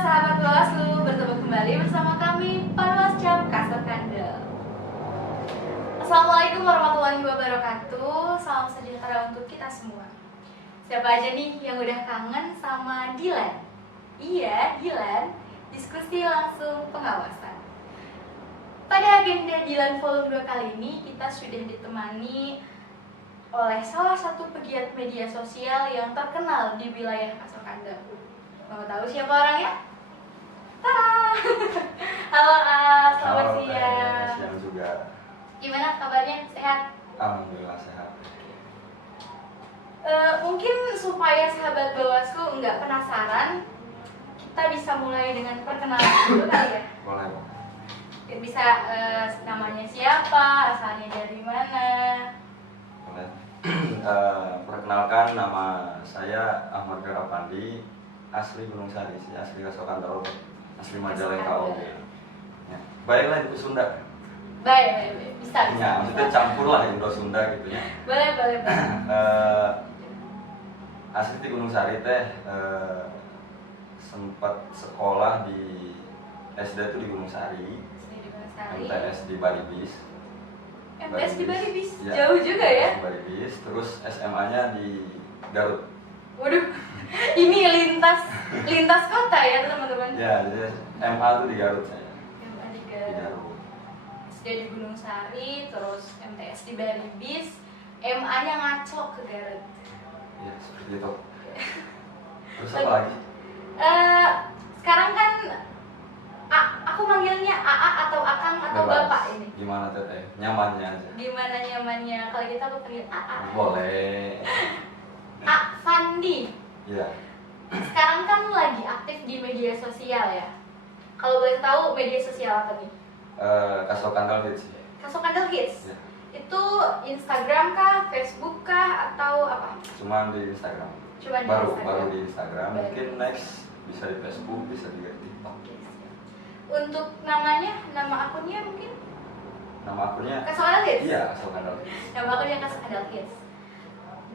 sahabat Bawaslu, bertemu kembali bersama kami Panwascam Kasar Kandel. Assalamualaikum warahmatullahi wabarakatuh. Salam sejahtera untuk kita semua. Siapa aja nih yang udah kangen sama Dilan? Iya, Dilan. Diskusi langsung pengawasan. Pada agenda Dilan volume 2 kali ini, kita sudah ditemani oleh salah satu pegiat media sosial yang terkenal di wilayah Kasar Kandel. Mau tahu siapa orangnya? Tada! Halo As, selamat siang. Siang juga. Gimana kabarnya? Sehat? Alhamdulillah sehat. Mungkin supaya sahabat Bawaslu nggak penasaran, kita bisa mulai dengan perkenalan dulu kali ya. Boleh. Bisa namanya siapa, asalnya dari mana? Boleh. Perkenalkan, nama saya Ahmad Garapandi, asli Gunung Sari, asli Kasokandel, asli Majalengka OG. Ya. Baiklah itu Sunda. Baik, bisa. Ya, maksudnya campur lah Indo Sunda gitu ya. Boleh. Asli di Gunung Sari teh, sempat sekolah di SD itu di Gunung Sari, MTS di Baribis. MTS di Baribis, ya, jauh juga ya? Baribis, terus SMA-nya di Garut. Waduh, ini lintas kota ya teman-teman. Ya, jadi MA itu di Garut saya. MA di Di Garut. Garut. SD di Gunung Sari, terus MTS di Baribis, MA-nya ngaclok ke Garut. Ya, seperti itu. Terus apa lagi? Sekarang kan aku manggilnya AA atau Akang atau Bebas. Bapak ini. Gimana teteh? Nyamannya aja. Gimana nyamannya? Kalau kita aku panggil AA. Boleh. A Fandi. Iya. Sekarang kan lagi aktif di media sosial ya. Kalau boleh tahu media sosial apa nih? Kasokandel Hits. Kasokandel Hits. Ya. Itu Instagram kah, Facebook kah, atau apa? Cuman di Instagram. Cuma di baru Instagram. baru di Instagram. Baru. Mungkin next bisa di Facebook, bisa di TikTok. Oke, siap. Untuk namanya, nama akunnya mungkin Nama akunnya? Kasokandel Hits? Iya, Kasokandel Hits. Nama akunnya Kasokandel Hits.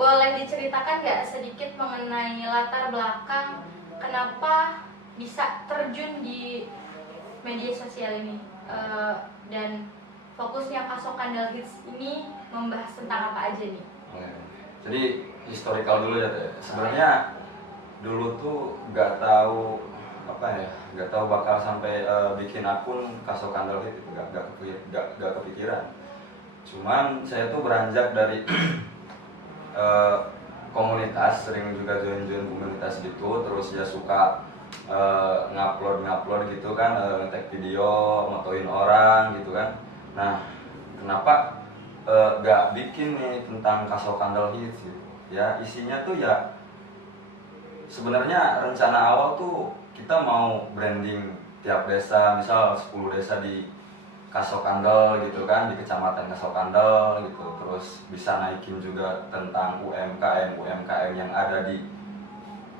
Boleh diceritakan nggak sedikit mengenai latar belakang kenapa bisa terjun di media sosial ini? Dan fokusnya Kasokandel Hits ini membahas tentang apa aja nih? Jadi historical dulu ya teh. Sebenarnya dulu tuh nggak tahu bakal sampai bikin akun Kasokandel Hits, nggak kepikiran. Cuman saya tuh beranjak dari komunitas, sering juga join komunitas gitu, terus ya suka ngupload gitu kan, nge-tag video, motoin orang gitu kan. Nah, kenapa gak bikin nih tentang Kasokandel Hits gitu. Ya isinya tuh ya sebenarnya rencana awal tuh kita mau branding tiap desa, misal 10 desa di Kasokandel gitu kan, di kecamatan Kasokandel gitu. Terus bisa naikin juga tentang UMKM yang ada di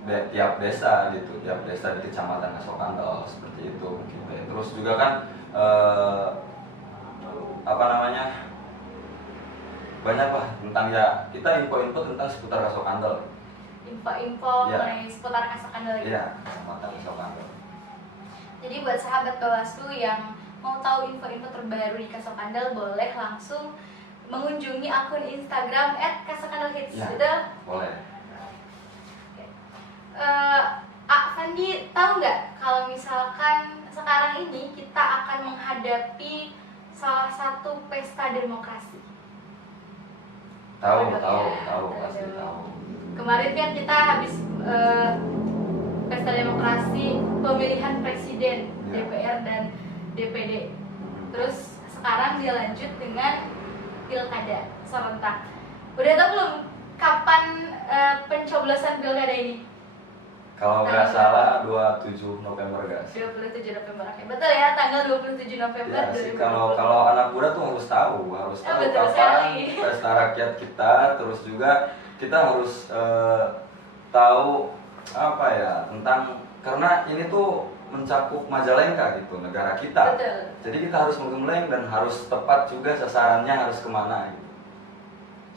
tiap desa gitu, tiap desa di kecamatan Kasokandel, seperti itu gitu. Terus juga kan banyak lah tentang ya kita info-info tentang seputar Kasokandel. Info-info Ya. mengenai seputar Kasokandel ini. Iya, kecamatan Kasokandel. Jadi buat sahabat Bawaslu yang mau tahu info-info terbaru di Kasokandel, boleh langsung mengunjungi akun Instagram @kasokandelhits. Ya. Betul? Boleh. Fandi, tahu nggak kalau misalkan sekarang ini kita akan menghadapi salah satu pesta demokrasi? Tahu, Aduh, pasti tahu. Kemarin kan kita habis pesta demokrasi pemilihan presiden, Ya. DPR dan DPD. Terus sekarang dia lanjut dengan pilkada serentak. Udah tahu belum kapan pencoblosan pilkada ini? Kalau nggak salah 27 November guys. 27 November. Oke, betul ya, tanggal 27 November Ya sih, 2020. kalau anak muda tuh harus tahu betul kapan sekali. pesta rakyat kita, terus juga kita harus tahu apa ya tentang, karena ini tuh mencakup Majalengka gitu, negara kita. Betul. Jadi kita harus menggembleng dan harus tepat juga sasarannya harus kemana gitu.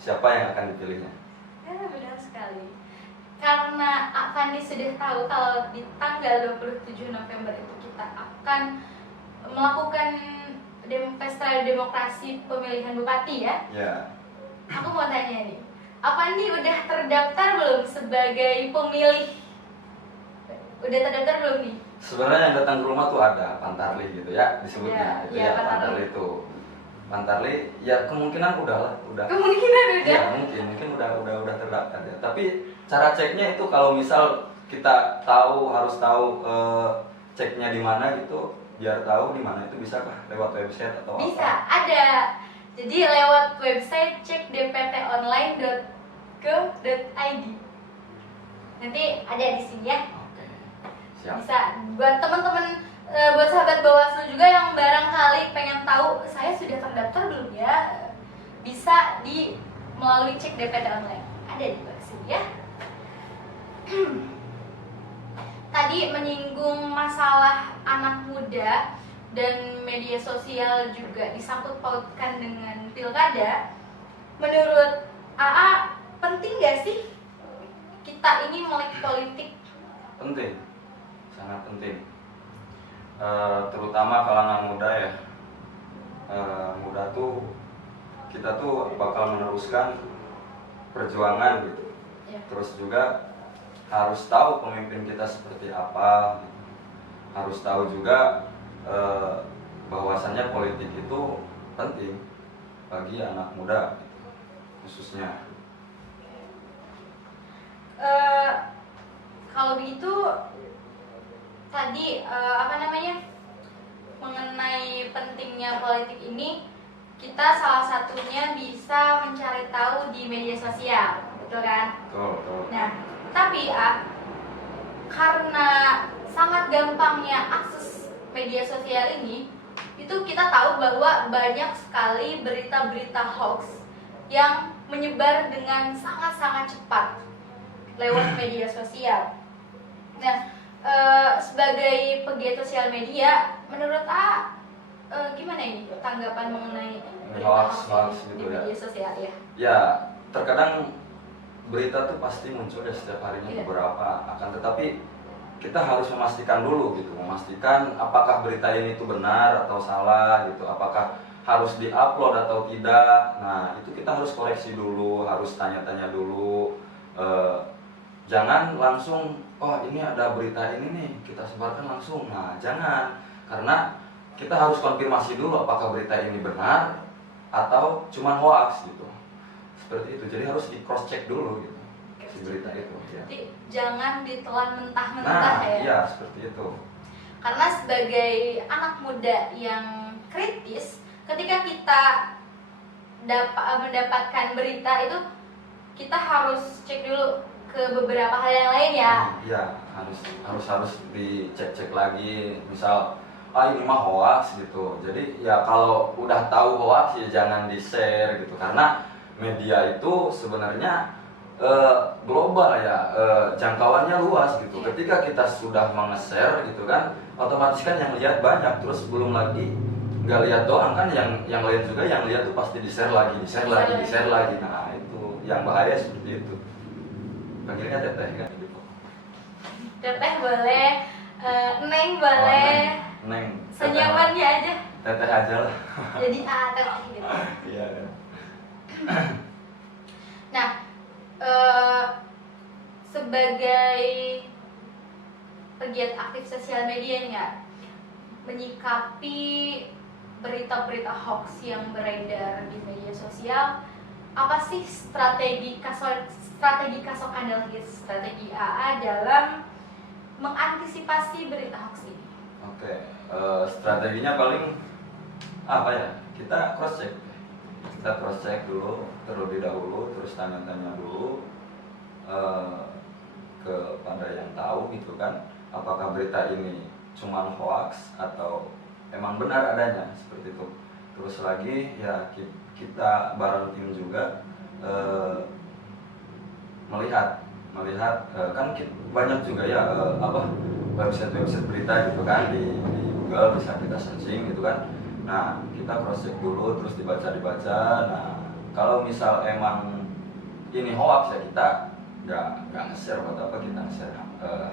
Siapa yang akan dipilihnya? Ya, benar sekali. karena Avandi sudah tahu kalau di tanggal 27 November itu kita akan melakukan pesta demokrasi pemilihan bupati ya. Ya. Aku mau tanya nih, Avandi udah terdaftar belum sebagai pemilih? Udah terdaftar belum nih? Sebenarnya yang datang ke rumah tuh ada Pantarli gitu ya disebutnya. Iya, Pantarli itu. Pantarli ya kemungkinan udah. Kemungkinan udah. Ya mungkin udah terdaftar ya. Tapi cara ceknya itu kalau misal kita harus tahu ceknya di mana gitu, biar tahu di mana itu bisakah lewat website atau Bisa, apa? ada. Jadi lewat website cekdptonline.go.id. Nanti ada di sini ya. Oke. Siap. Bisa buat teman-teman, buat sahabat Bawaslu juga yang barangkali pengen tahu saya sudah terdaftar belum ya, bisa melalui cek DPT online, ada di bawah sini ya. Tadi menyinggung masalah anak muda dan media sosial juga disangkut pautkan dengan pilkada. Menurut AA, penting gak sih kita ini melek politik? Penting, sangat penting. Terutama kalangan muda ya. Muda tuh kita tuh bakal meneruskan perjuangan gitu. Ya. Terus juga harus tahu pemimpin kita seperti apa. Harus tahu juga bahwasannya politik itu penting bagi anak muda gitu, khususnya. Kalau begitu tadi mengenai pentingnya politik ini, kita salah satunya bisa mencari tahu di media sosial, betul kan? Betul. Nah, tapi karena sangat gampangnya akses media sosial ini, itu kita tahu bahwa banyak sekali berita-berita hoax yang menyebar dengan sangat-sangat cepat lewat media sosial. Nah, sebagai pegiat sosial media, menurut gimana ini tanggapan mengenai berita hoax gitu di media sosial ya? Ya, terkadang berita tuh pasti muncul ya setiap harinya Iya. beberapa, akan tetapi kita harus memastikan dulu gitu, memastikan apakah berita ini tuh benar atau salah gitu, apakah harus diupload atau tidak. Nah, itu kita harus koreksi dulu, harus tanya-tanya dulu. Jangan langsung, oh ini ada berita ini nih, kita sebarkan langsung. Nah, jangan, karena kita harus konfirmasi dulu apakah berita ini benar atau cuma hoax gitu. Seperti itu, jadi harus di cross check dulu gitu si berita itu ya. Jadi jangan ditelan mentah-mentah Nah, ya. iya seperti itu. Karena sebagai anak muda yang kritis, ketika kita mendapatkan berita itu, kita harus cek dulu ke beberapa hal yang lain ya. Iya, harus dicek-cek lagi. Misal, ini mah hoax gitu. Jadi ya kalau udah tahu hoax ya jangan di-share gitu, karena media itu sebenarnya global ya, jangkauannya luas gitu. Ketika kita sudah menge-share gitu kan, otomatis kan yang lihat banyak, terus belum lagi nggak lihat doang kan, yang lain juga yang lihat tuh pasti di-share lagi. Nah, itu yang bahaya seperti itu. Panggilnya teteh kan gitu. Teteh boleh, neng boleh, Neng. senyamannya aja. Teteh aja lah. Jadi teteh gitu. Iya. Nah, sebagai pegiat aktif sosial media nih ya, menyikapi berita-berita hoax yang beredar di media sosial, apa sih strategi kasok andal strategi AA dalam mengantisipasi berita hoax ini? Oke, strateginya paling apa ya? Kita cross check dulu terlebih dahulu, terus tanya-tanya dulu kepada yang tahu gitu kan, apakah berita ini cuma hoax atau emang benar adanya, seperti itu. Terus lagi ya kita bareng tim juga melihat kan banyak juga ya website berita gitu kan di Google, bisa kita searching gitu kan. Nah, kita cross check dulu, terus dibaca. Nah, kalau misal emang ini hoax ya kita nggak nge-share. Buat apa kita nge-share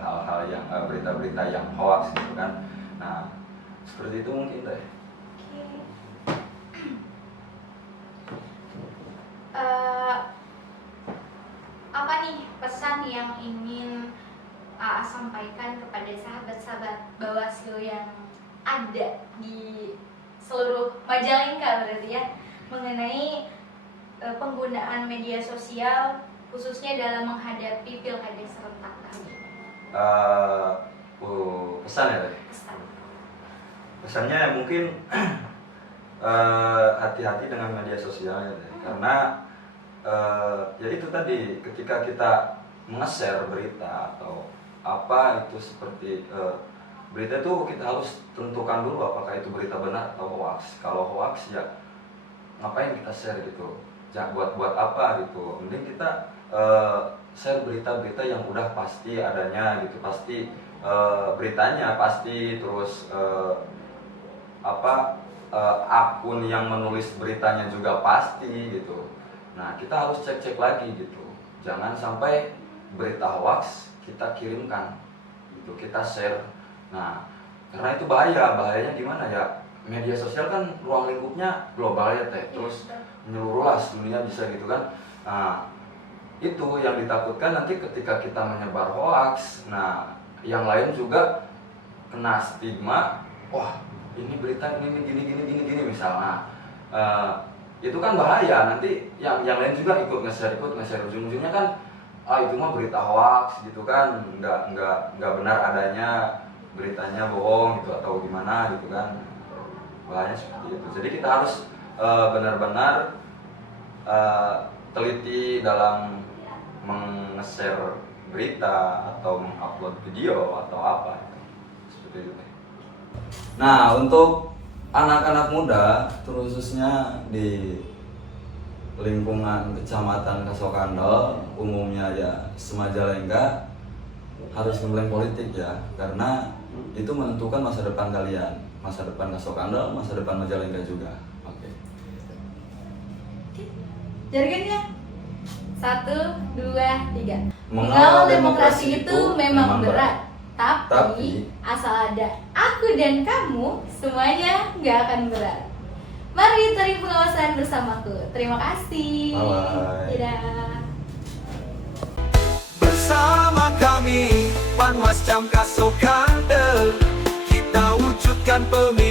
hal-hal yang berita-berita yang hoax gitu kan. Nah seperti itu mungkin deh. Apa nih pesan yang ingin AA sampaikan kepada sahabat-sahabat Bawaslu yang ada di seluruh Majalengka berarti ya, mengenai penggunaan media sosial khususnya dalam menghadapi pilkada serentak kali? Pesan ya teh. Pesannya mungkin hati-hati dengan media sosial ya teh. Karena ya itu tadi, ketika kita nge-share berita atau apa itu seperti berita itu kita harus tentukan dulu apakah itu berita benar atau hoax. Kalau hoax ya ngapain kita share gitu, jangan buat apa gitu. Mending kita share berita-berita yang udah pasti adanya gitu, pasti beritanya pasti, terus akun yang menulis beritanya juga pasti gitu. Nah kita harus cek-cek lagi gitu, jangan sampai berita hoax kita kirimkan gitu, kita share. Nah karena itu bahayanya gimana ya, media sosial kan ruang lingkupnya global ya teh, terus menyeluruh lah dunia bisa gitu kan. Nah itu yang ditakutkan nanti ketika kita menyebar hoax, nah yang lain juga kena stigma, wah ini berita ini gini misalnya. Itu kan bahaya, nanti yang lain juga ikut nge-share ujung-ujungnya kan itu mah berita hoax gitu kan, nggak benar adanya, beritanya bohong gitu atau gimana gitu kan. Bahaya seperti itu. Jadi kita harus benar-benar teliti dalam meng-share berita atau mengupload video atau apa seperti itu. Nah untuk anak-anak muda khususnya di lingkungan Kecamatan Kasokandel, umumnya ya Semajalengka, harus ngeblank politik ya, karena itu menentukan masa depan kalian, masa depan Kasokandel, masa depan Majalengka juga. Oke. Jargonnya 1, 2, 3. Mengawal demokrasi itu memang berat. Tapi Tapi asal ada aku dan kamu, semuanya nggak akan berat. Mari tarik pengawasan bersamaku. Terima kasih. Bye. Dadah. Bersama kami, Panwascam Kasokandel, kita wujudkan pemilu